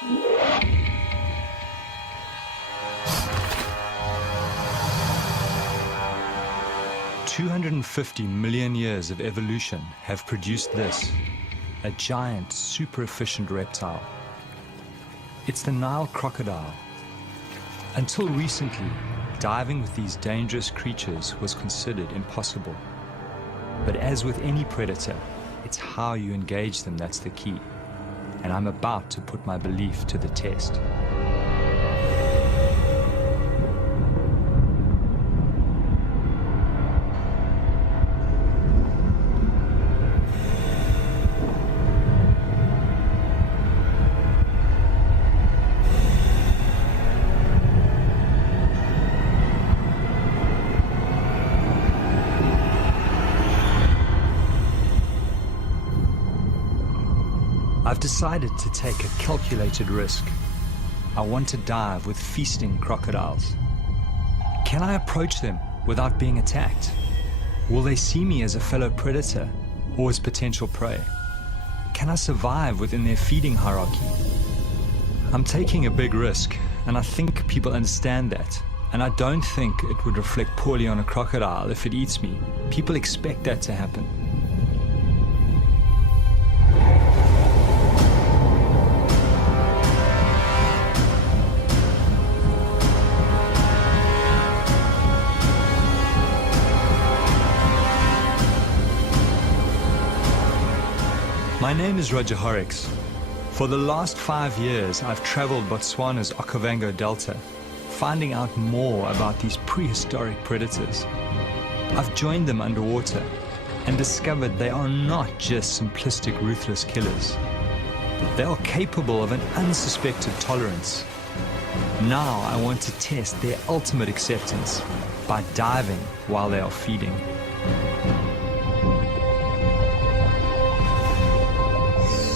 "250 million years of evolution have produced this, a giant, super efficient reptile. It's the Nile crocodile. Until recently, diving with these dangerous creatures was considered impossible. But as with any predator, it's how you engage them that's the key. And I'm about to put my belief to the test. I've decided to take a calculated risk. I want to dive with feasting crocodiles. Can I approach them without being attacked? Will they see me as a fellow predator or as potential prey? Can I survive within their feeding hierarchy? I'm taking a big risk, and I think people understand that. And I don't think it would reflect poorly on a crocodile if it eats me. People expect that to happen. My name is Roger Horrocks. For the last 5 years, I've traveled Botswana's Okavango Delta, finding out more about these prehistoric predators. I've joined them underwater and discovered they are not just simplistic, ruthless killers. They are capable of an unsuspected tolerance. Now I want to test their ultimate acceptance by diving while they are feeding.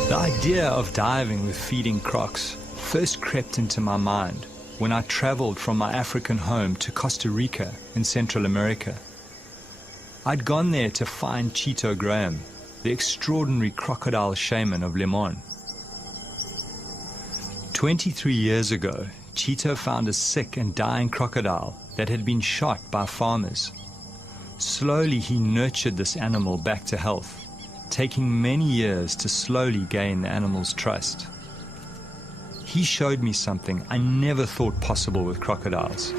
The idea of diving with feeding crocs first crept into my mind when I traveled from my African home to Costa Rica in Central America. I'd gone there to find Cheeto Graham, the extraordinary crocodile shaman of Limon. 23 years ago, Cheeto found a sick and dying crocodile that had been shot by farmers. Slowly he nurtured this animal back to health, taking many years to slowly gain the animal's trust. He showed me something I never thought possible with crocodiles.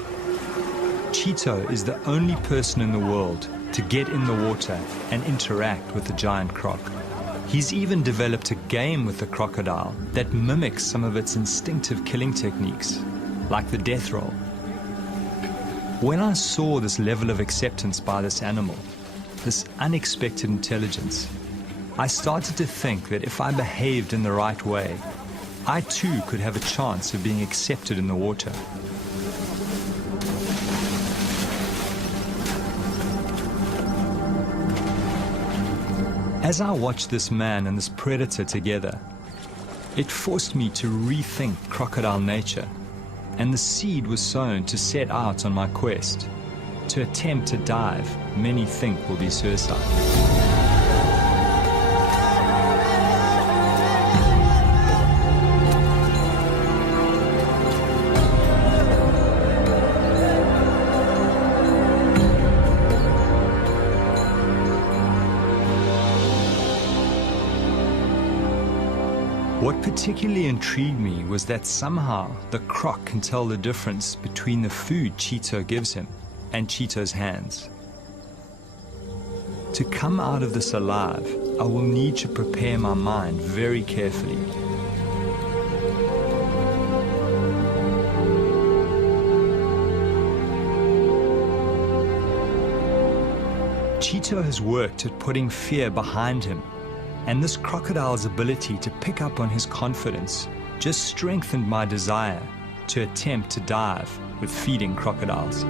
Cheeto is the only person in the world to get in the water and interact with the giant croc. He's even developed a game with the crocodile that mimics some of its instinctive killing techniques, like the death roll. When I saw this level of acceptance by this animal, this unexpected intelligence, I started to think that if I behaved in the right way, I too could have a chance of being accepted in the water. As I watched this man and this predator together, it forced me to rethink crocodile nature, and the seed was sown to set out on my quest. To attempt to dive, many think will be suicide. What particularly intrigued me was that somehow the croc can tell the difference between the food Cheeto gives him and Cheeto's hands. To come out of this alive, I will need to prepare my mind very carefully. Cheeto has worked at putting fear behind him, and this crocodile's ability to pick up on his confidence just strengthened my desire to attempt to dive with feeding crocodiles.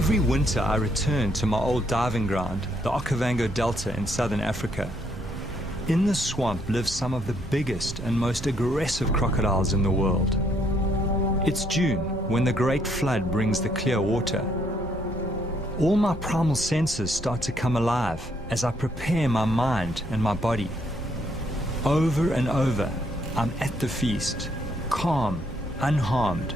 Every winter I return to my old diving ground, the Okavango Delta in southern Africa. In the swamp live some of the biggest and most aggressive crocodiles in the world. It's June, when the great flood brings the clear water. All my primal senses start to come alive as I prepare my mind and my body. Over and over, I'm at the feast, calm, unharmed.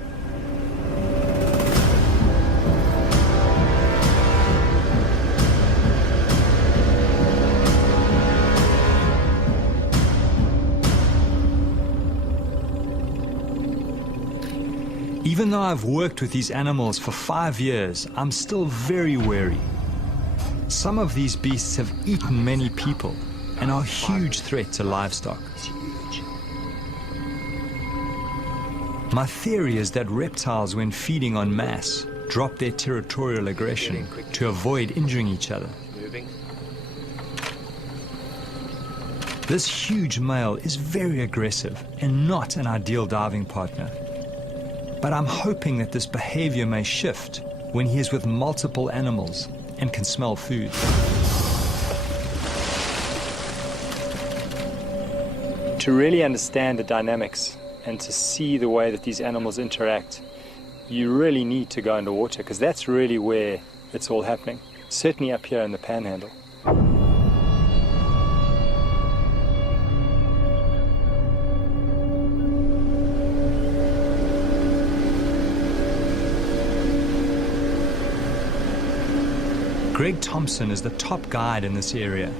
Even though I've worked with these animals for 5 years, I'm still very wary. Some of these beasts have eaten many people and are a huge threat to livestock. My theory is that reptiles, when feeding en masse, drop their territorial aggression to avoid injuring each other. This huge male is very aggressive and not an ideal diving partner. But I'm hoping that this behavior may shift when he is with multiple animals and can smell food. To really understand the dynamics and to see the way that these animals interact, you really need to go underwater, because that's really where it's all happening, certainly up here in the Panhandle. Greg Thompson is the top guide in this area.